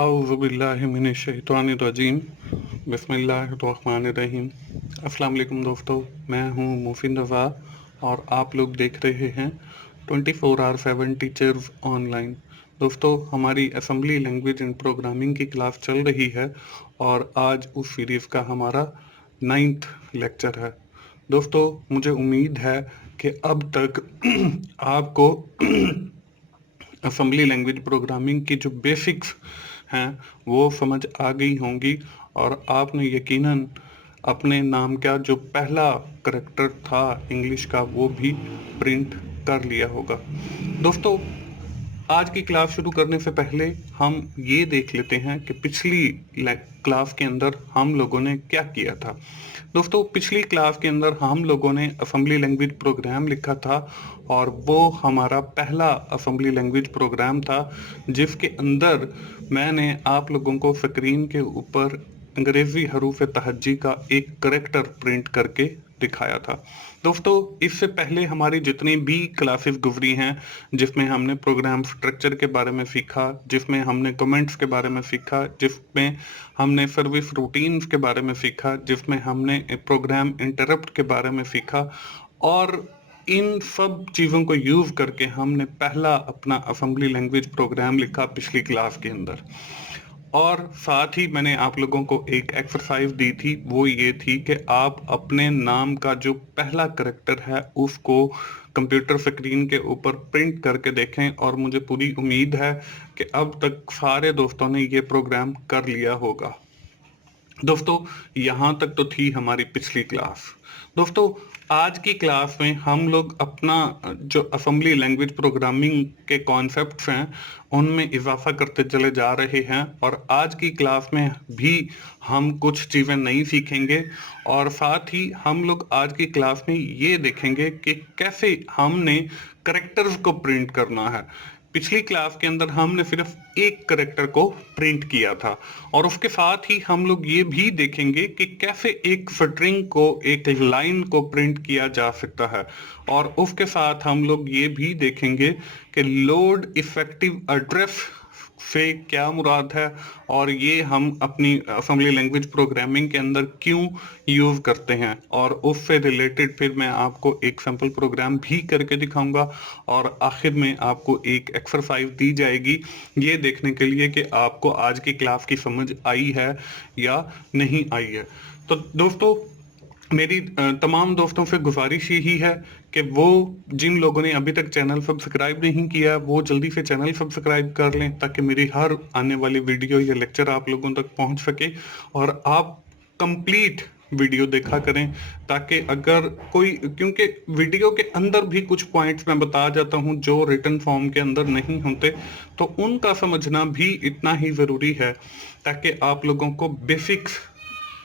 औज़ुबिल्लाहिमिनश्शैतानिर्रजीम बिस्मिल्लाहिर्रहमानिर्रहीम। अस्सलाम वालेकुम दोस्तों, मैं हूं मोफिन रज़ा और आप लोग देख रहे हैं 24/7 टीचर्स ऑनलाइन। दोस्तों, हमारी असेंबली लैंग्वेज एंड प्रोग्रामिंग की क्लास चल रही है और आज उस सीरीज़ का हमारा 9th लेक्चर है। दोस्तों, मुझे उम्मीद है कि अब तक आपको असेंबली लैंग्वेज प्रोग्रामिंग की जो बेसिक्स हैं वो समझ आ गई होंगी और आपने यकीनन अपने नाम का जो पहला करैक्टर था इंग्लिश का वो भी प्रिंट कर लिया होगा। दोस्तों, आज की क्लास शुरू करने से पहले हम ये देख लेते हैं कि पिछली क्लास के अंदर हम लोगों ने क्या किया था। दोस्तों, पिछली क्लास के अंदर हम लोगों ने असेंबली लैंग्वेज प्रोग्राम लिखा था और वो हमारा पहला असेंबली लैंग्वेज प्रोग्राम था जिसके अंदर मैंने आप लोगों को स्क्रीन के ऊपर अंग्रेजी हरूफ तहज्जी का एक करैक्टर प्रिंट करके दिखाया था। दोस्तों, इससे पहले हमारी जितनी भी क्लासेस गुजरी हैं जिसमें हमने प्रोग्राम स्ट्रक्चर के बारे में सीखा, जिसमें हमने कमेंट्स के बारे में सीखा, जिसमें हमने सर्विस रूटीन्स के बारे में सीखा, जिसमें हमने प्रोग्राम इंटरप्ट के बारे में सीखा और इन सब चीज़ों को यूज़ करके हमने पहला अपना असेंबली लैंग्वेज प्रोग्राम लिखा पिछली क्लास के अंदर। और साथ ही मैंने आप लोगों को एक एक्सरसाइज दी थी, वो ये थी कि आप अपने नाम का जो पहला करैक्टर है उसको कंप्यूटर स्क्रीन के ऊपर प्रिंट करके देखें और मुझे पूरी उम्मीद है कि अब तक सारे दोस्तों ने ये प्रोग्राम कर लिया होगा। दोस्तों, यहाँ तक तो थी हमारी पिछली क्लास। दोस्तों, आज की क्लास में हम लोग अपना जो असेंबली लैंग्वेज प्रोग्रामिंग के कॉन्सेप्ट्स हैं उनमें इजाफा करते चले जा रहे हैं और आज की क्लास में भी हम कुछ चीज़ें नई सीखेंगे और साथ ही हम लोग आज की क्लास में ये देखेंगे कि कैसे हमने करेक्टर्स को प्रिंट करना है। पिछली क्लास के अंदर हमने सिर्फ एक करेक्टर को प्रिंट किया था और उसके साथ ही हम लोग ये भी देखेंगे कि कैसे एक स्ट्रिंग को, एक लाइन को प्रिंट किया जा सकता है और उसके साथ हम लोग ये भी देखेंगे कि लोड इफेक्टिव एड्रेस से क्या मुराद है और ये हम अपनी असेंबली लैंग्वेज प्रोग्रामिंग के अंदर क्यों यूज़ करते हैं और उससे रिलेटेड फिर मैं आपको एक सैम्पल प्रोग्राम भी करके दिखाऊंगा और आखिर में आपको एक एक्सरसाइज दी जाएगी ये देखने के लिए कि आपको आज की क्लास की समझ आई है या नहीं आई है। तो दोस्तों, मेरी तमाम दोस्तों से गुजारिश यही है कि वो जिन लोगों ने अभी तक चैनल सब्सक्राइब नहीं किया वो जल्दी से चैनल सब्सक्राइब कर लें ताकि मेरी हर आने वाली वीडियो या लेक्चर आप लोगों तक पहुंच सके और आप कंप्लीट वीडियो देखा करें ताकि अगर कोई, क्योंकि वीडियो के अंदर भी कुछ पॉइंट्स मैं बता जाता हूं जो रिटन फॉर्म के अंदर नहीं होते, तो उनका समझना भी इतना ही ज़रूरी है ताकि आप लोगों को बेसिक्स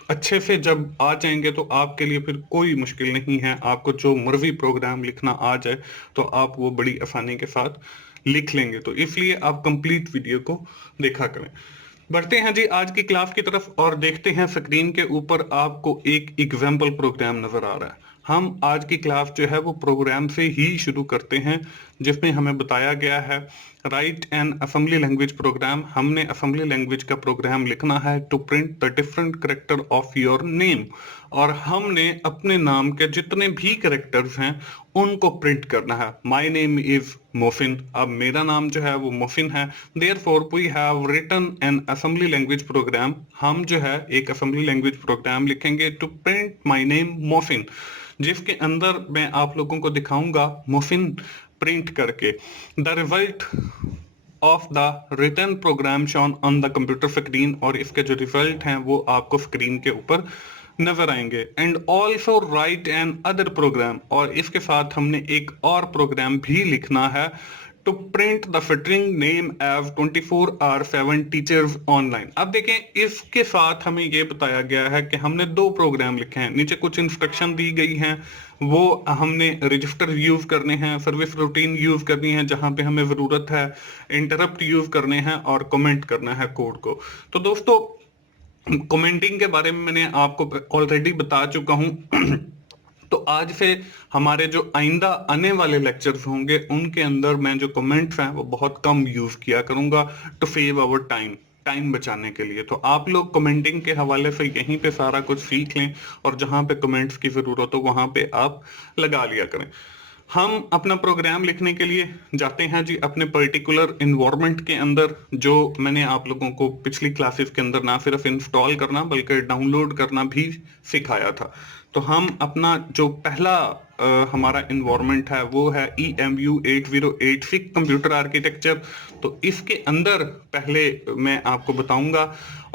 अच्छे से जब आ जाएंगे तो आपके लिए फिर कोई मुश्किल नहीं है। आपको जो मर्जी प्रोग्राम लिखना आ जाए तो आप वो बड़ी आसानी के साथ लिख लेंगे, तो इसलिए आप कंप्लीट वीडियो को देखा करें। बढ़ते हैं जी आज की क्लास की तरफ और देखते हैं स्क्रीन के ऊपर आपको एक एग्जाम्पल प्रोग्राम नजर आ रहा है। हम आज की क्लास जो है वो प्रोग्राम से ही शुरू करते हैं जिसमें हमें बताया गया है write an assembly language program. हमने असेंबली लैंग्वेज का प्रोग्राम लिखना है to print the different character of your name और हमने अपने नाम के जितने भी करेक्टर्स हैं उनको प्रिंट करना है। माई नेम इज मोफिन, अब मेरा नाम जो है वो मोफिन है। Therefore we have written an assembly language program, हम जो है एक असेंबली लैंग्वेज प्रोग्राम लिखेंगे to print my name Mofin, जिसके अंदर मैं आप लोगों को दिखाऊंगा मोफिन प्रिंट करके the result of the written program shown on the computer screen, और इसके जो रिजल्ट हैं वो आपको स्क्रीन के ऊपर नजर आएंगे। And also write another program, और इसके साथ हमने एक और प्रोग्राम भी लिखना है to print the string name as 24/7 teachers online. अब देखें इसके साथ हमें यह बताया गया है कि हमने दो प्रोग्राम लिखे हैं, नीचे कुछ इंस्ट्रक्शन दी गई हैं, वो हमने रजिस्टर यूज करने हैं, सर्विस रूटीन यूज करनी है जहां पे हमें जरूरत है, इंटरप्ट यूज करने हैं और कमेंट करना है कोड को। तो दोस्तों, कमेंटिंग के बारे में मैंने आपको ऑलरेडी बता चुका हूं तो आज से हमारे जो आइंदा आने वाले लेक्चर्स होंगे उनके अंदर मैं जो कमेंट्स हैं वो बहुत कम यूज किया करूंगा to save our time. Time बचाने के लिए। तो आप लोग कमेंटिंग के हवाले से यहीं पे सारा कुछ सीख लें और जहां पे कमेंट्स की ज़रूरत हो वहां पे आप लगा लिया करें। हम अपना प्रोग्राम लिखने के लिए जाते हैं जी अपने पर्टिकुलर इन्वायरमेंट के अंदर, जो मैंने आप लोगों को पिछली क्लासेस के अंदर ना सिर्फ इंस्टॉल करना बल्कि डाउनलोड करना भी सिखाया था। तो हम अपना जो पहला हमारा इन्वायरमेंट है वो है EMU8086 कंप्यूटर आर्किटेक्चर। तो इसके अंदर पहले मैं आपको बताऊंगा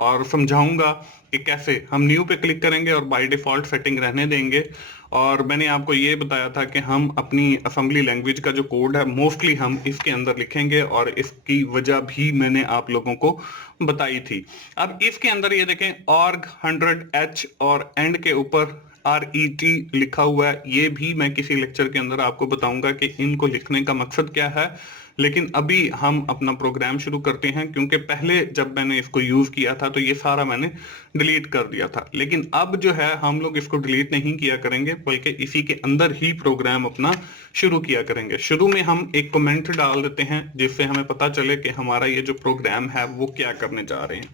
और समझाऊंगा कि कैसे हम न्यू पे क्लिक करेंगे और बाय डिफॉल्ट सेटिंग रहने देंगे। और मैंने आपको ये बताया था कि हम अपनी असेंबली लैंग्वेज का जो कोड है मोस्टली हम इसके अंदर लिखेंगे और इसकी वजह भी मैंने आप लोगों को बताई थी। अब इसके अंदर ये देखें org100H और एंड के ऊपर RET लिखा हुआ है। ये भी मैं किसी लेक्चर के अंदर आपको बताऊंगा कि इनको लिखने का मकसद क्या है। लेकिन अभी हम अपना प्रोग्राम शुरू करते हैं, क्योंकि पहले जब मैंने इसको यूज किया था तो ये सारा मैंने डिलीट कर दिया था। लेकिन अब जो है हम लोग इसको डिलीट नहीं किया करेंगे बल्कि इसी के अंदर ही प्रोग्राम अपना शुरू किया करेंगे। शुरू में हम एक कमेंट डाल देते हैं जिससे हमें पता चले कि हमारा ये जो प्रोग्राम है वो क्या करने जा रहे हैं।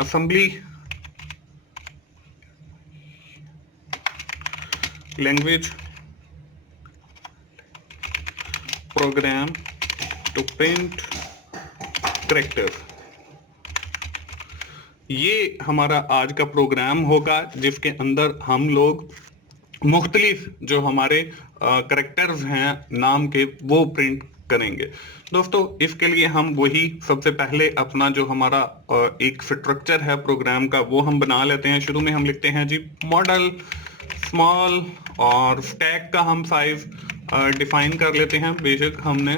Assembly language program to print character, ये हमारा आज का प्रोग्राम होगा जिसके अंदर हम लोग मुख्तलिफ जो हमारे कैरेक्टर्स हैं नाम के वो प्रिंट करेंगे। दोस्तों इसके लिए हम वही सबसे पहले अपना जो हमारा एक स्ट्रक्चर है प्रोग्राम का वो हम बना लेते हैं। शुरू में हम लिखते हैं जी मॉडल स्मॉल और स्टैक का हम साइज डिफाइन कर लेते हैं। बेशक हमने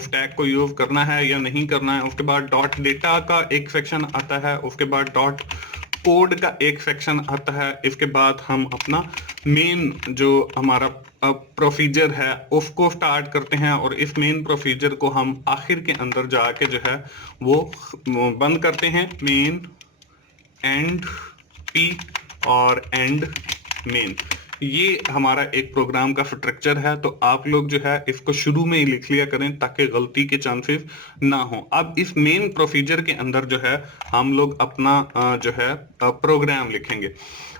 स्टैक को यूज करना है या नहीं करना है। उसके बाद डॉट डेटा का एक सेक्शन आता है, उसके बाद डॉट कोड का एक सेक्शन आता है। इसके बाद हम अपना मेन जो हमारा प्रोसीजर है उसको स्टार्ट करते हैं और इस मेन प्रोसीजर को हम आखिर के अंदर जाके जो है वो बंद करते हैं। मेन एंड पी और एंड मेन, ये हमारा एक प्रोग्राम का स्ट्रक्चर है। तो आप लोग जो है इसको शुरू में ही लिख लिया करें ताकि गलती के चांसेस ना हो। अब इस मेन प्रोसीजर के अंदर जो है हम लोग अपना जो है प्रोग्राम लिखेंगे।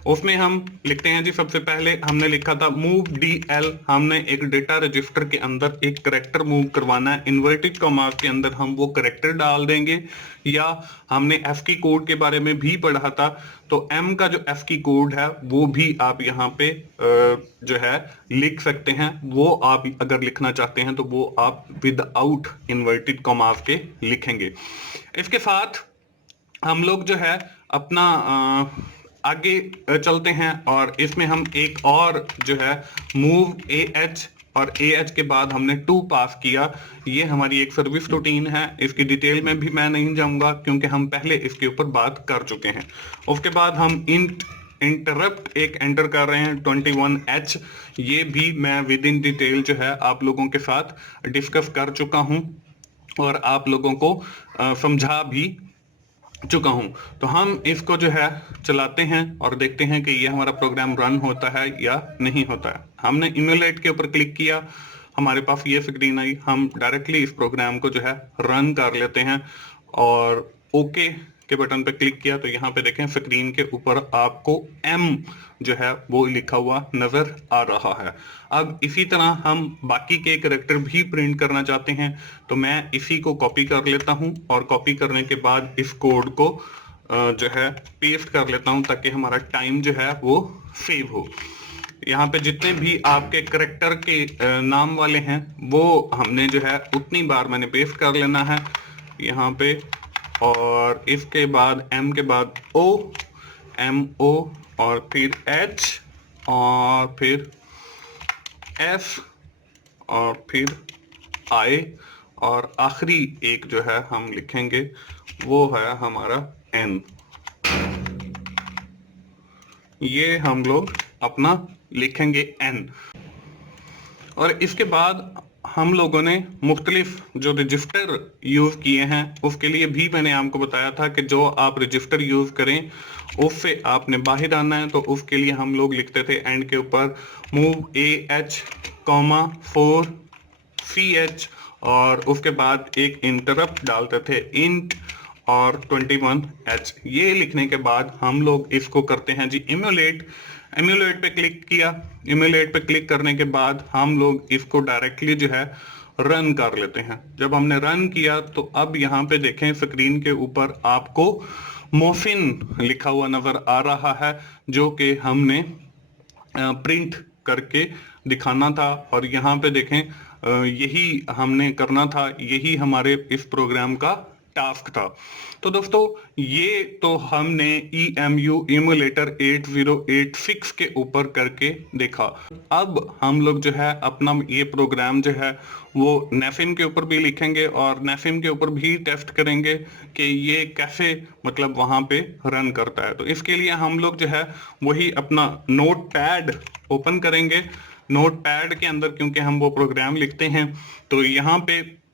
उसमें हम लिखते हैं जी सबसे पहले हमने लिखा था मूव DL, हमने एक डेटा रजिस्टर के अंदर एक करेक्टर मूव करवाना है। इन्वर्टेड कॉमास के अंदर हम वो करेक्टर डाल देंगे। या हमने ASCII कोड के बारे में भी पढ़ा था, तो M का जो ASCII कोड है वो भी आप यहाँ पे जो है लिख सकते हैं। वो आप अगर लिखना चाहते हैं तो वो आप विदाउट इन्वर्टेड कॉमास के लिखेंगे। इसके साथ हम लोग जो है अपना आगे चलते हैं और इसमें हम एक और जो है मूव AH और AH के बाद हमने 2 पास किया। ये हमारी एक सर्विस रूटीन है, इसकी डिटेल में भी मैं नहीं जाऊंगा क्योंकि हम पहले इसके ऊपर बात कर चुके हैं। उसके बाद हम इंटरप्ट एक एंटर कर रहे हैं 21H, ये भी मैं विद इन डिटेल जो है आप लोगों के साथ डिस्कस कर चुका हूं और आप लोगों को समझा भी चुका हूं। तो हम इसको जो है चलाते हैं और देखते हैं कि ये हमारा प्रोग्राम रन होता है या नहीं होता है। हमने इम्यूलेट के ऊपर क्लिक किया, हमारे पास ये स्क्रीन आई। हम डायरेक्टली इस प्रोग्राम को जो है रन कर लेते हैं और ओके के बटन पे क्लिक किया तो यहाँ पे देखें स्क्रीन के ऊपर आपको M जो है वो लिखा हुआ नजर आ रहा है। अब इसी तरह हम बाकी के कैरेक्टर भी प्रिंट करना चाहते हैं, तो मैं इसी को कॉपी कर लेता हूं और कॉपी करने के बाद इस कोड को जो है पेस्ट कर लेता हूं ताकि हमारा टाइम जो है वो सेव हो। यहाँ पे जितने भी आपके कैरेक्टर के नाम वाले हैं वो हमने जो है उतनी बार मैंने पेस्ट कर लेना है यहाँ पे। और इसके बाद M के बाद O, MO और फिर H और फिर F और फिर I और आखिरी एक जो है हम लिखेंगे वो है हमारा N। ये हम लोग अपना लिखेंगे N। और इसके बाद हम लोगों ने मुख्तलिफ जो रजिस्टर यूज किए हैं उसके लिए भी मैंने आपको बताया था कि जो आप रजिस्टर यूज करें उससे आपने बाहर आना है। तो उसके लिए हम लोग लिखते थे एंड के ऊपर मूव AH, 4CH और उसके बाद एक इंटरप्ट डालते थे इंट और 21H। ये लिखने के बाद हम लोग इसको करते हैं जी इम्यूलेट। इम्यूलेट पे क्लिक किया। इम्यूलेट पे क्लिक करने के बाद हम लोग इसको डायरेक्टली जो है रन कर लेते हैं। जब हमने रन किया तो अब यहाँ पे देखें स्क्रीन के ऊपर आपको मोफिन लिखा हुआ नजर आ रहा है, जो कि हमने प्रिंट करके दिखाना था। और यहाँ पे देखें यही हमने करना था, यही हमारे इस प्रोग्राम का टास्क था। तो दोस्तों ये तो हमने EMU इमुलेटर 8086 के ऊपर करके देखा। अब हम लोग जो है अपना ये प्रोग्राम जो है वो नेफिम के ऊपर भी लिखेंगे और नेफिम के ऊपर भी टेस्ट करेंगे कि ये कैसे मतलब वहां पे रन करता है। तो इसके लिए हम लोग जो है वही अपना नोट पैड ओपन करेंगे। नोट पैड के अंदर क्योंकि हम वो प्रोग्राम लिखते हैं, तो यहाँ पे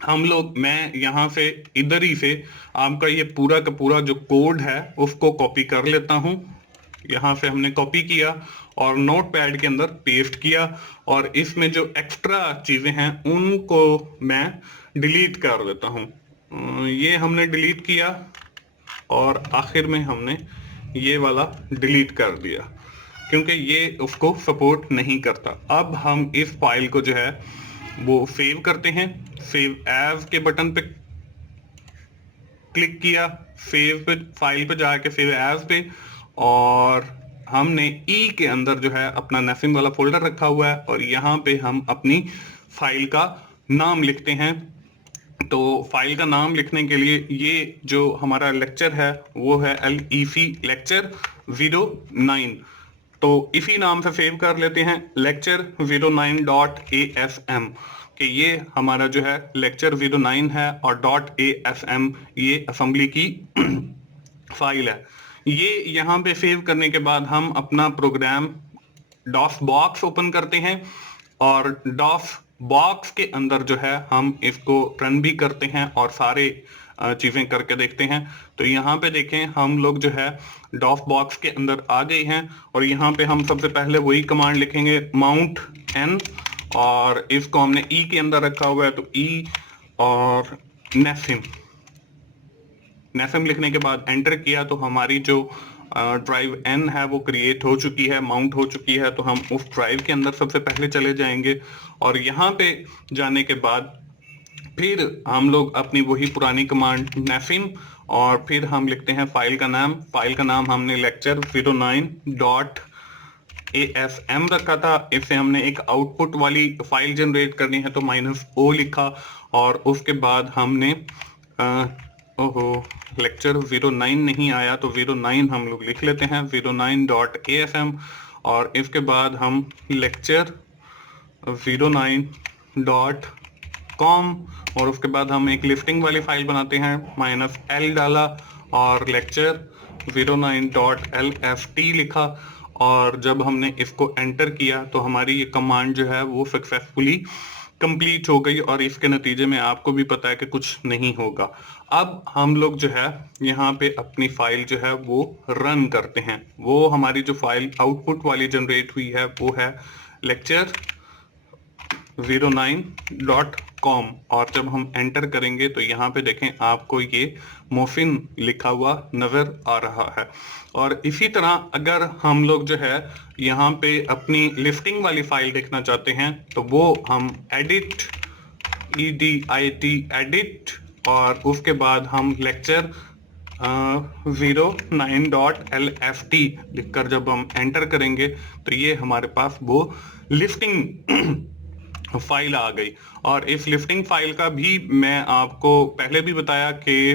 हम लोग, मैं यहाँ से इधर ही से आपका ये पूरा का पूरा जो कोड है उसको कॉपी कर लेता हूँ। यहाँ से हमने कॉपी किया और नोट पैड के अंदर पेस्ट किया, और इसमें जो एक्स्ट्रा चीजें हैं उनको मैं डिलीट कर देता हूँ। ये हमने डिलीट किया और आखिर में हमने ये वाला डिलीट कर दिया क्योंकि ये उसको सपोर्ट नहीं करता। अब हम इस फाइल को जो है वो सेव करते हैं। सेव एज के बटन पे क्लिक किया, सेव पे, फाइल पे जाके सेव एज पे, और हमने ई के अंदर जो है अपना नेफिम वाला फोल्डर रखा हुआ है और यहाँ पे हम अपनी फाइल का नाम लिखते हैं। तो फाइल का नाम लिखने के लिए ये जो हमारा लेक्चर है वो है LEC लेक्चर 09। तो इसी नाम से सेव कर लेते हैं, लेक्चर 09.asm, कि ये हमारा जो है लेक्चर 09 है और .asm ये असेंबली की फाइल है। ये यहाँ पे सेव करने के बाद हम अपना प्रोग्राम डॉस बॉक्स ओपन करते हैं और डॉस बॉक्स के अंदर जो है हम इसको रन भी करते हैं और सारे चीजें करके देखते हैं। तो यहाँ पे देखें हम लोग जो है डॉस बॉक्स के अंदर आ गए हैं और यहाँ पे हम सबसे पहले वही कमांड लिखेंगे माउंट n, और इसको हमने ई के अंदर रखा हुआ है तो ई और नेफिम। नेफिम लिखने के बाद एंटर किया तो हमारी जो ड्राइव n है वो क्रिएट हो चुकी है, माउंट हो चुकी है। तो हम उस ड्राइव के अंदर सबसे पहले चले जाएंगे और यहाँ पे जाने के बाद फिर हम लोग अपनी वही पुरानी कमांड नेफिम, और फिर हम लिखते हैं फाइल का नाम। फाइल का नाम हमने लेक्चर 09.asm रखा था। इससे हमने एक आउटपुट वाली फाइल जनरेट करनी है तो -o लिखा, और उसके बाद हमने लेक्चर 09 नहीं आया तो 09 हम लोग लिख लेते हैं, 09.asm, और इसके बाद हम लेक्चर 09.com, और उसके बाद हम एक लिस्टिंग वाली फाइल बनाते हैं, -l डाला और लेक्चर 09.lft लिखा। और जब हमने इसको एंटर किया तो हमारी ये कमांड जो है वो सक्सेसफुली कंप्लीट हो गई, और इसके नतीजे में आपको भी पता है कि कुछ नहीं होगा। अब हम लोग जो है यहाँ पे अपनी फाइल जो है वो रन करते हैं। वो हमारी जो फाइल आउटपुट वाली जनरेट हुई है वो है लेक्चर 09.com, और जब हम एंटर करेंगे तो यहाँ पे देखें आपको ये मोफिन लिखा हुआ नजर आ रहा है। और इसी तरह अगर हम लोग जो है यहाँ पे अपनी लिस्टिंग वाली फाइल देखना चाहते हैं तो वो हम एडिट एडिट और उसके बाद हम लेक्चर 09.lft लिखकर जब हम एंटर करेंगे तो ये हमारे पास वो लिस्टिंग फाइल आ गई। और इस लिफ्टिंग फाइल का भी मैं आपको पहले भी बताया कि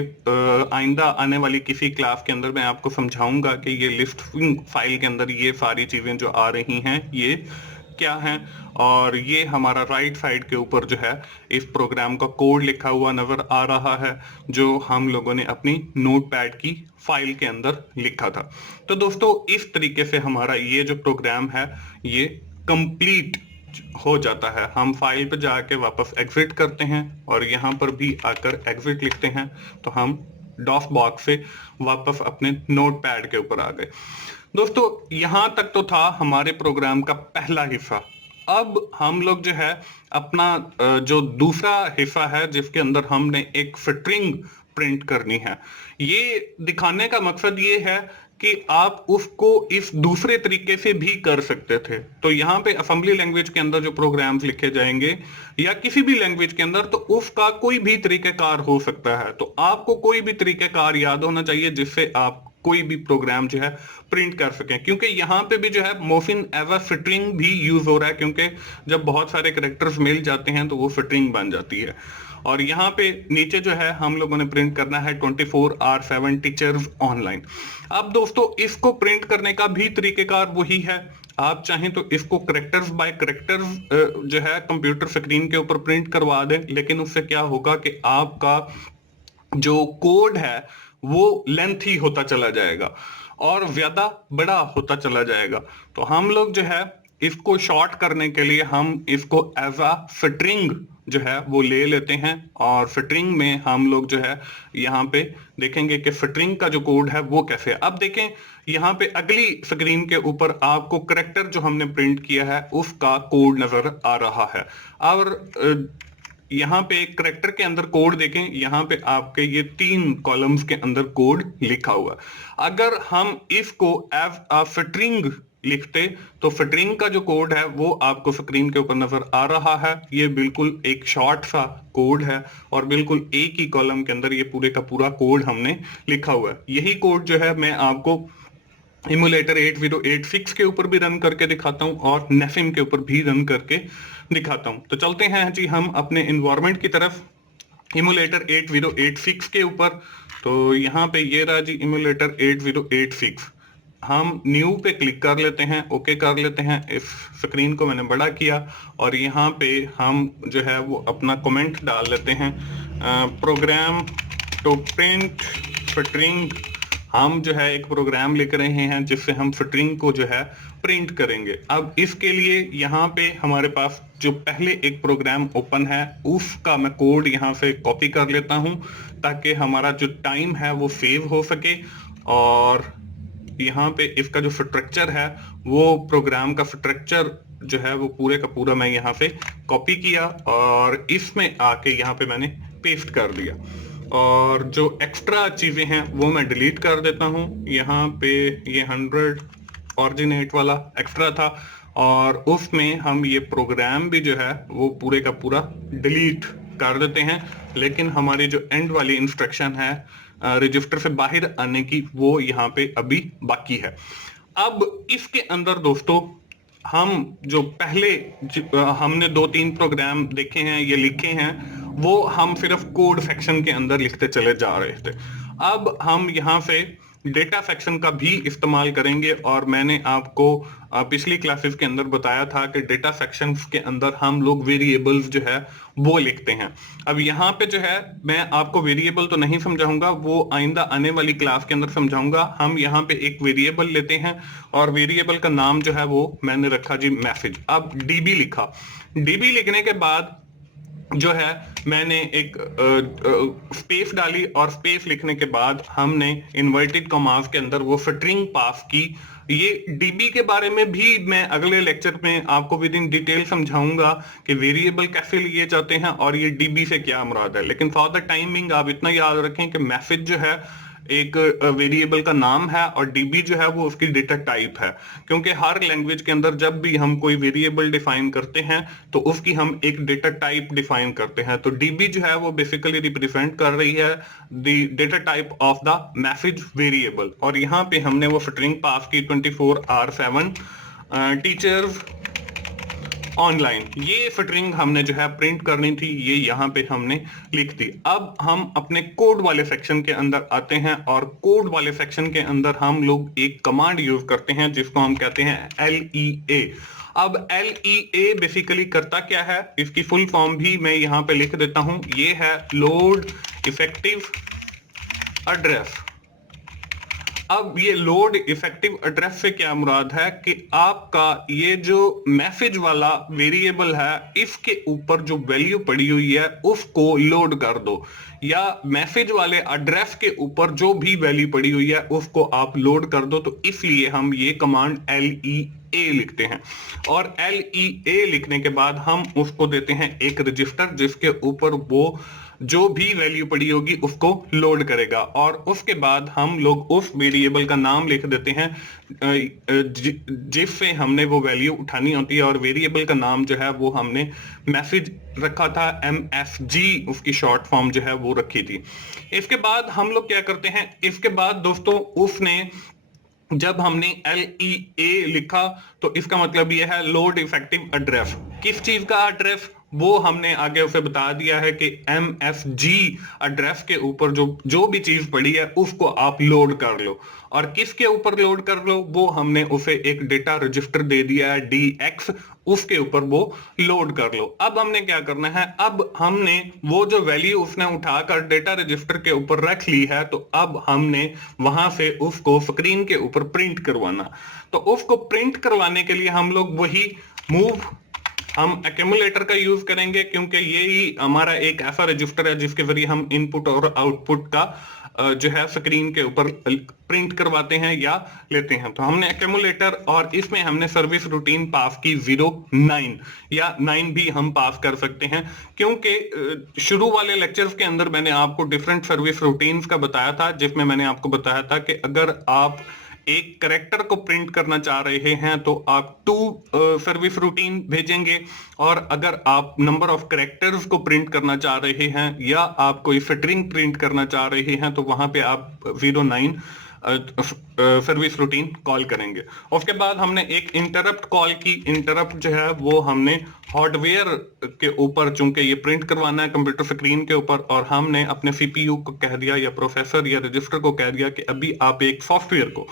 आइंदा आने वाली किसी क्लास के अंदर मैं आपको समझाऊंगा कि ये लिफ्टिंग फाइल के अंदर ये सारी चीजें जो आ रही हैं ये क्या हैं। और ये हमारा राइट साइड के ऊपर जो है इस प्रोग्राम का कोड लिखा हुआ नजर आ रहा है जो हम लोगों ने अपनी नोटपैड की फाइल के अंदर लिखा था। तो दोस्तों इस तरीके से हमारा ये जो प्रोग्राम है ये कंप्लीट हो जाता है। हम फाइल पे जाके वापस एग्जिट करते हैं और यहाँ पर भी आकर एग्जिट लिखते हैं तो हम डॉस बॉक्स से वापस अपने नोटपैड के ऊपर आ गए। दोस्तों यहाँ तक तो था हमारे प्रोग्राम का पहला हिस्सा। अब हम लोग जो है अपना जो दूसरा हिस्सा है जिसके अंदर हमने एक स्ट्रिंग प्रिंट करनी है। ये दिखाने का मकसद ये है कि आप उसको इस दूसरे तरीके से भी कर सकते थे। तो यहाँ पे असेंबली लैंग्वेज के अंदर जो प्रोग्राम्स लिखे जाएंगे या किसी भी लैंग्वेज के अंदर, तो उसका कोई भी तरीकेकार हो सकता है। तो आपको कोई भी तरीकेकार याद होना चाहिए जिससे आप कोई भी प्रोग्राम जो है प्रिंट कर सकें। क्योंकि यहाँ पे भी जो है मोफिन एज अ स्ट्रिंग भी यूज हो रहा है, क्योंकि जब बहुत सारे कैरेक्टर्स मिल जाते हैं तो वो स्ट्रिंग बन जाती है। और यहाँ पे नीचे जो है हम लोगों ने प्रिंट करना है 24/7 टीचर्स ऑनलाइन। अब दोस्तों इसको प्रिंट करने का भी तरीकेकार वही है। आप चाहें तो इसको करेक्टर्स बाय करेक्टर्स जो है कंप्यूटर स्क्रीन के ऊपर प्रिंट करवा दें, लेकिन उससे क्या होगा कि आपका जो कोड है वो लेंथी होता चला जाएगा और ज्यादा बड़ा होता चला जाएगा। तो हम लोग जो है इसको शॉर्ट करने के लिए हम इसको एज अ स्ट्रिंग जो है वो ले लेते हैं, और स्ट्रिंग में हम लोग जो है यहाँ पे देखेंगे कि स्ट्रिंग का जो कोड है वो कैसे है। अब देखें यहाँ पे अगली स्क्रीन के ऊपर आपको करेक्टर जो हमने प्रिंट किया है उसका कोड नजर आ रहा है। और यहाँ पे करेक्टर के अंदर कोड देखें, यहाँ पे आपके ये 3 कॉलम्स के अंदर कोड लिखा हुआ है। अगर हम इसको एज अ स्ट्रिंग लिखते तो स्ट्रिंग का जो कोड है वो आपको स्क्रीन के ऊपर नजर आ रहा है। ये बिल्कुल एक शॉर्ट सा कोड है और बिल्कुल एक ही कॉलम के अंदर ये पूरे का पूरा कोड हमने लिखा हुआ है। यही कोड जो है मैं आपको इमुलेटर 8086 के ऊपर भी रन करके दिखाता हूं और नेफिम के ऊपर भी रन करके दिखाता हूं। तो चलते हैं जी हम अपने इन्वायरमेंट की तरफ, इमुलेटर 8086 के ऊपर। तो यहाँ पे ये रहा जी इमुलेटर 8086। हम न्यू पे क्लिक कर लेते हैं, ओके कर लेते हैं। इस स्क्रीन को मैंने बड़ा किया और यहाँ पे हम जो है वो अपना कमेंट डाल लेते हैं, प्रोग्राम टू प्रिंट स्ट्रिंग। हम जो है एक प्रोग्राम लिख रहे हैं जिससे हम स्ट्रिंग को जो है प्रिंट करेंगे। अब इसके लिए यहाँ पे हमारे पास जो पहले एक प्रोग्राम ओपन है उसका मैं कोड यहाँ से कॉपी कर लेता हूँ ताकि हमारा जो टाइम है वो सेव हो सके। और यहाँ पे इसका जो स्ट्रक्चर है वो प्रोग्राम का स्ट्रक्चर जो है वो पूरे का पूरा मैं यहाँ से कॉपी किया और इसमें आके यहाँ पे मैंने पेस्ट कर दिया। और जो एक्स्ट्रा चीजें हैं वो मैं डिलीट कर देता हूँ। यहाँ पे ये 100 ऑरिजिनेट वाला एक्स्ट्रा था और उसमें हम ये प्रोग्राम भी जो है वो पूरे का पूरा डिलीट कर देते हैं। लेकिन हमारी जो एंड वाली इंस्ट्रक्शन है रजिस्टर से बाहर आने की वो यहाँ पे अभी बाकी है। अब इसके अंदर दोस्तों हम जो पहले हमने 2-3 प्रोग्राम देखे हैं, ये लिखे हैं, वो हम सिर्फ कोड सेक्शन के अंदर लिखते चले जा रहे थे। अब हम यहाँ से डेटा सेक्शन का भी इस्तेमाल करेंगे और मैंने आपको पिछली क्लासेस के अंदर बताया था कि डेटा सेक्शंस के अंदर हम लोग वेरिएबल्स जो है वो लिखते हैं। अब यहाँ पे जो है मैं आपको वेरिएबल तो नहीं समझाऊंगा, वो आइंदा आने वाली क्लास के अंदर समझाऊंगा। हम यहाँ पे एक वेरिएबल लेते हैं और वेरिएबल का नाम जो है वो मैंने रखा जी मैसेज। अब डीबी लिखा, डीबी लिखने के बाद जो है मैंने एक स्पेस डाली और स्पेस लिखने के बाद हमने इन्वर्टेड कॉमास के अंदर वो स्ट्रिंग पास की। ये डीबी के बारे में भी मैं अगले लेक्चर में आपको विद इन डिटेल समझाऊंगा कि वेरिएबल कैसे लिए जाते हैं और ये डीबी से क्या मुराद है। लेकिन फॉर द टाइमिंग आप इतना याद रखें कि मैसेज जो है एक वेरिएबल का नाम है और डीबी जो है वो उसकी डेटा टाइप है। क्योंकि हर लैंग्वेज के अंदर जब भी हम कोई वेरिएबल डिफाइन करते हैं तो उसकी हम एक डेटा टाइप डिफाइन करते हैं। तो डीबी जो है वो बेसिकली रिप्रेजेंट कर रही है the data type of the message variable. और यहाँ पे हमने वो स्ट्रिंग पास की 24/7 टीचर्स ऑनलाइन। ये स्ट्रिंग हमने जो है प्रिंट करनी थी, ये यहाँ पे हमने लिख दी। अब हम अपने कोड वाले सेक्शन के अंदर आते हैं और कोड वाले सेक्शन के अंदर हम लोग एक कमांड यूज करते हैं जिसको हम कहते हैं LEA। अब LEA बेसिकली करता क्या है, इसकी फुल फॉर्म भी मैं यहाँ पे लिख देता हूं। ये है लोड इफेक्टिव एड्रेस। अब ये लोड इफेक्टिव एड्रेस से क्या मुराद है कि आपका ये जो मैसेज वाला वेरिएबल है इसके ऊपर जो वैल्यू पड़ी हुई है उसको लोड कर दो, या मैसेज वाले एड्रेस के ऊपर जो भी वैल्यू पड़ी हुई है उसको आप लोड कर दो। तो इसलिए हम ये कमांड LEA लिखते हैं और LEA लिखने के बाद हम उसको देते हैं एक रजिस्टर जिसके ऊपर वो जो भी वैल्यू पड़ी होगी उसको लोड करेगा, और उसके बाद हम लोग उस वेरिएबल का नाम लिख देते हैं जिससे हमने वो वैल्यू उठानी होती है, और वेरिएबल का नाम जो है वो हमने मैसेज रखा था MFG, उसकी शॉर्ट फॉर्म जो है वो रखी थी। इसके बाद हम लोग क्या करते हैं, इसके बाद दोस्तों उसने जब हमने LEA लिखा तो इसका मतलब यह है लोड इफेक्टिव एड्रेस। किस चीज का एड्रेस, वो हमने आगे उसे बता दिया है कि MFG एड्रेस के ऊपर जो जो भी चीज पड़ी है उसको आप लोड कर लो। और किसके ऊपर लोड कर लो, वो हमने उसे एक डेटा रजिस्टर दे दिया है DX, उसके ऊपर वो लोड कर लो। अब हमने क्या करना है, अब हमने वो जो वैल्यू उसने उठाकर डेटा रजिस्टर के ऊपर रख ली है, तो अब हमने वहां से उसको स्क्रीन के ऊपर प्रिंट करवाना। तो उसको प्रिंट करवाने के लिए हम लोग वही मूव हम एक्यूमुलेटर का यूज करेंगे, क्योंकि ये ही हमारा एक ऐसा रजिस्टर है जिसके जरिए हम इनपुट और आउटपुट का जो है स्क्रीन के ऊपर प्रिंट करवाते हैं या लेते हैं। तो हमने एक्यूमुलेटर, और इसमें हमने सर्विस रूटीन पास की 09 या 9 भी हम पास कर सकते हैं, क्योंकि शुरू वाले लेक्चर्स के अंदर मैंने आपको डिफरेंट सर्विस रूटीन्स का बताया था, जिसमें मैंने आपको बताया था कि अगर आप एक करेक्टर को प्रिंट करना चाह रहे हैं तो आप 2 सर्विस रूटीन भेजेंगे, और अगर आप नंबर ऑफ करेक्टर्स को प्रिंट करना चाह रहे हैं या आप कोई स्ट्रिंग प्रिंट करना चाह रहे हैं तो वहां पे आप 09 सर्विस रूटीन कॉल करेंगे। उसके बाद हमने एक इंटरप्ट कॉल की। इंटरप्ट जो है वो हमने हार्डवेयर के ऊपर, चूंकि ये प्रिंट करवाना है कंप्यूटर स्क्रीन के ऊपर, और हमने अपने CPU को कह दिया या प्रोसेसर या रजिस्टर को कह दिया कि अभी आप एक सॉफ्टवेयर को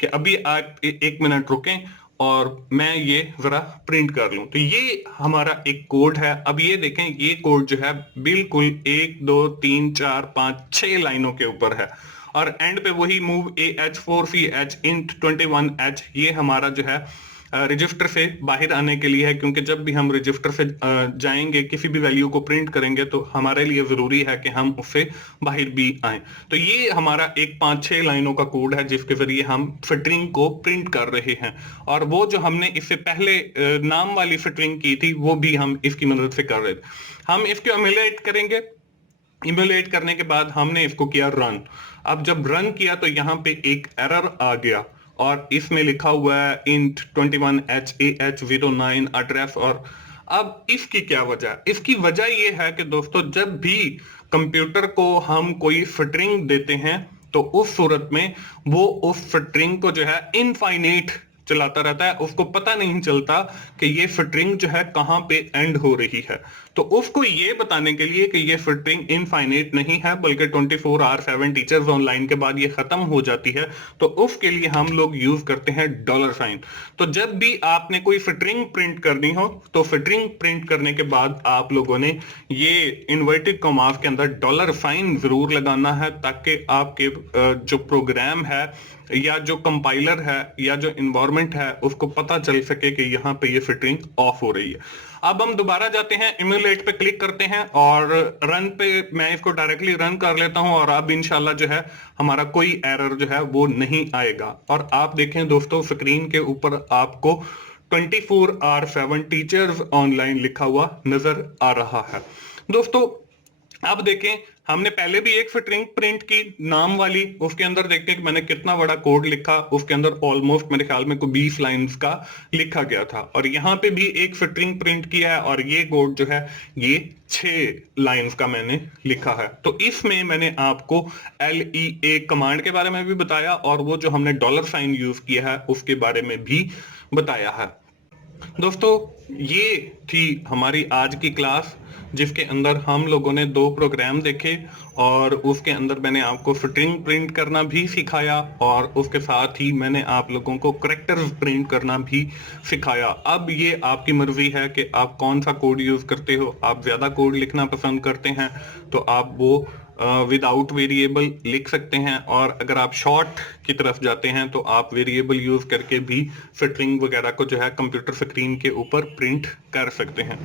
कि अभी आप 1 मिनट रुकें और मैं ये जरा प्रिंट कर लूं। तो ये हमारा एक कोड है। अब ये देखें, ये कोड जो है बिल्कुल 1 2 3 4 5 6 लाइनों के ऊपर है, और एंड पे वही मूव AH4CH int 21H, ये हमारा जो है रजिस्टर से बाहर आने के लिए है, क्योंकि जब भी हम रजिस्टर से जाएंगे किसी भी वैल्यू को प्रिंट करेंगे तो हमारे लिए जरूरी है कि हम उससे बाहर भी आए। तो ये हमारा एक 5-6 लाइनों का कोड है जिसके जरिए हम स्ट्रिंग को प्रिंट कर रहे हैं, और वो जो हमने इससे पहले नाम वाली स्ट्रिंग की थी वो भी हम इसकी मदद से कर रहे थे। हम इसको इम्यूलेट करेंगे। इम्यूलेट करने के बाद हमने इसको किया रन। अब जब रन किया तो यहाँ पे एक एरर आ गया, और इसमें लिखा हुआ है int 21H AH09 एड्रेस। और अब इसकी क्या वजह, इसकी वजह ये है कि दोस्तों जब भी कंप्यूटर को हम कोई स्ट्रिंग देते हैं तो उस सूरत में वो उस स्ट्रिंग को जो है इनफाइनाइट चलाता रहता है, उसको पता नहीं चलता कि ये स्ट्रिंग जो है कहां पे एंड हो रही है। तो उसको ये बताने के लिए कि ये स्ट्रिंग इनफाइनाइट नहीं है बल्कि 24/7 टीचर्स ऑनलाइन के बाद ये खत्म हो जाती है, तो उसके लिए हम लोग यूज करते हैं $। तो जब भी आपने कोई स्ट्रिंग प्रिंट करनी हो तो स्ट्रिंग प्रिंट करने के बाद आप लोगों ने ये इन्वर्टेड कॉमास के अंदर $। जरूर लगाना है, ताकि आपके जो प्रोग्राम है या जो कंपाइलर है या जो इन्वायरमेंट है उसको पता चल सके कि यहाँ पे ये स्ट्रिंग ऑफ हो रही है। अब हम दोबारा जाते हैं, इम्यूलेट पे क्लिक करते हैं और रन पे मैं इसको डायरेक्टली रन कर लेता हूं, और अब इंशाल्लाह जो है हमारा कोई एरर जो है वो नहीं आएगा। और आप देखें दोस्तों स्क्रीन के ऊपर आपको 24/7 टीचर्स ऑनलाइन लिखा हुआ नजर आ रहा है। दोस्तों अब देखें, हमने पहले भी एक स्ट्रिंग प्रिंट की नाम वाली, उसके अंदर देखते हैं कि मैंने कितना बड़ा कोड लिखा, उसके अंदर ऑलमोस्ट मेरे ख्याल में कोई 20 लाइंस का लिखा गया था। और यहाँ पे भी एक स्ट्रिंग प्रिंट किया है और ये कोड जो है ये 6 लाइंस का मैंने लिखा है। तो इसमें मैंने आपको LEA कमांड के बारे में भी बताया, और वो जो हमने $। यूज किया है उसके बारे में भी बताया है। दोस्तों ये थी हमारी आज की क्लास, जिसके अंदर हम लोगों ने 2 प्रोग्राम देखे, और उसके अंदर मैंने आपको स्ट्रिंग प्रिंट करना भी सिखाया, और उसके साथ ही मैंने आप लोगों को कैरेक्टर्स प्रिंट करना भी सिखाया। अब ये आपकी मर्जी है कि आप कौन सा कोड यूज करते हो। आप ज्यादा कोड लिखना पसंद करते हैं तो आप वो विदाउट वेरिएबल लिख सकते हैं, और अगर आप शॉर्ट की तरफ जाते हैं तो आप वेरिएबल यूज करके भी फिटरिंग वगैरह को जो है कंप्यूटर स्क्रीन के ऊपर प्रिंट कर सकते हैं।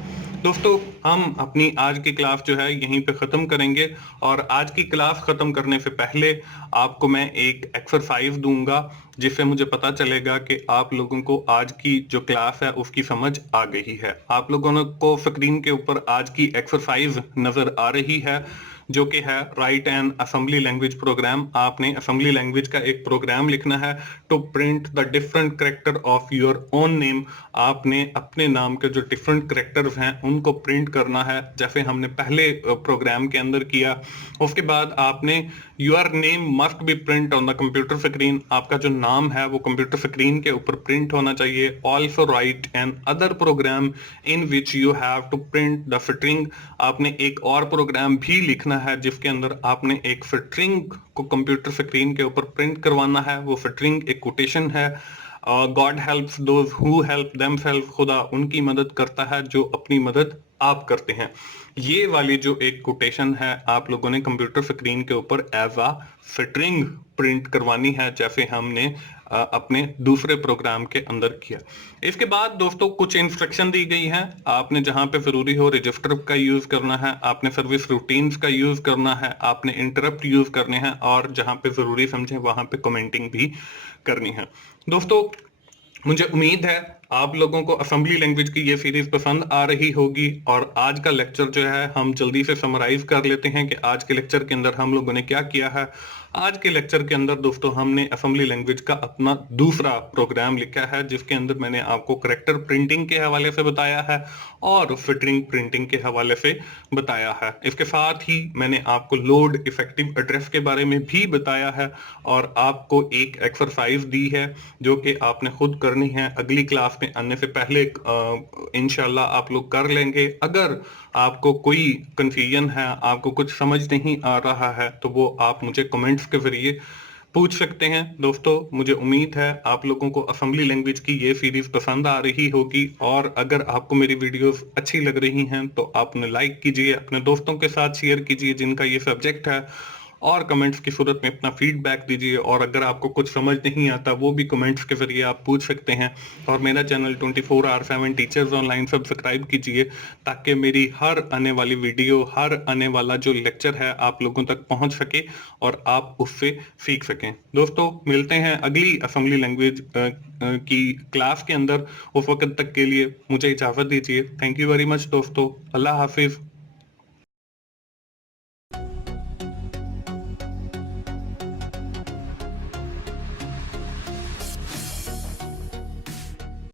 दोस्तों, हम अपनी आज की क्लास जो है यहीं पे ख़त्म करेंगे, और आज की क्लास ख़त्म करने से पहले आपको मैं एक एक्सरसाइज दूंगा, जिससे मुझे पता चलेगा कि आप लोगों को आज की जो क्लास है उसकी समझ आ गई है। आप लोगों को स्क्रीन के ऊपर आज की एक्सरसाइज नजर आ रही है, जो कि है write an assembly language program. आपने असेंबली लैंग्वेज का एक प्रोग्राम लिखना है to print the different character of your own name. आपने अपने नाम के जो डिफरेंट करेक्टर्स हैं उनको प्रिंट करना है, जैसे हमने पहले प्रोग्राम के अंदर किया। उसके बाद आपने your name must be print on the computer screen. आपका जो नाम है वो कंप्यूटर स्क्रीन के ऊपर प्रिंट होना चाहिए। Also write another program in which you have to print the string. आपने एक और प्रोग्राम भी लिखना है जिसके अंदर आपने एक स्ट्रिंग को कंप्यूटर स्क्रीन के ऊपर प्रिंट करवाना है। वो स्ट्रिंग एक कोटेशन है, God helps those who help themselves. खुदा उनकी मदद करता है जो अपनी मदद आप करते हैं। ये वाली जो एक कोटेशन है आप लोगों ने कंप्यूटर स्क्रीन के ऊपर एज अ स्ट्रिंग प्रिंट करवानी है, जैसे हमने अपने दूसरे प्रोग्राम के अंदर किया। इसके बाद दोस्तों कुछ इंस्ट्रक्शन दी गई हैं। आपने जहां पे जरूरी हो रजिस्टर का यूज करना है, आपने सर्विस रूटीन्स का यूज करना है, आपने इंटरप्ट यूज करने हैं, और जहां पे जरूरी समझे वहां पे कमेंटिंग भी करनी है। दोस्तों, मुझे उम्मीद है आप लोगों को असेंबली लैंग्वेज की ये सीरीज पसंद आ रही होगी, और आज का लेक्चर जो है हम जल्दी से समराइज कर लेते हैं कि आज के लेक्चर के अंदर हम लोगों ने क्या किया है। आज के लेक्चर के अंदर दोस्तों हमने असेंबली लैंग्वेज का अपना दूसरा प्रोग्राम लिखा है, जिसके अंदर मैंने आपको करेक्टर प्रिंटिंग के हवाले से बताया है और फिटरिंग प्रिंटिंग के हवाले से बताया है। इसके साथ ही मैंने आपको लोड इफेक्टिव एड्रेस के बारे में भी बताया है, और आपको एक एक्सरसाइज दी है जो कि आपने खुद करनी है। अगली क्लास में आने से पहले इंशाल्लाह आप लोग कर लेंगे। अगर आपको कोई कंफ्यूजन है, आपको कुछ समझ नहीं आ रहा है, तो वो आप मुझे कमेंट्स के जरिए पूछ सकते हैं। दोस्तों, मुझे उम्मीद है आप लोगों को असेंबली लैंग्वेज की ये सीरीज पसंद आ रही होगी, और अगर आपको मेरी वीडियोस अच्छी लग रही हैं तो आप उन्हें लाइक कीजिए, अपने दोस्तों के साथ शेयर कीजिए जिनका ये सब्जेक्ट है, और कमेंट्स की सूरत में अपना फीडबैक दीजिए। और अगर आपको कुछ समझ नहीं आता वो भी कमेंट्स के जरिए आप पूछ सकते हैं। और मेरा चैनल 24/7 टीचर्स ऑनलाइन सब्सक्राइब कीजिए, ताकि मेरी हर आने वाली वीडियो, हर आने वाला जो लेक्चर है आप लोगों तक पहुंच सके और आप उससे सीख सकें। दोस्तों, मिलते हैं अगली असेंबली लैंग्वेज की क्लास के अंदर। उस वक्त तक के लिए मुझे इजाजत दीजिए। थैंक यू वेरी मच दोस्तों। अल्लाह हाफिज।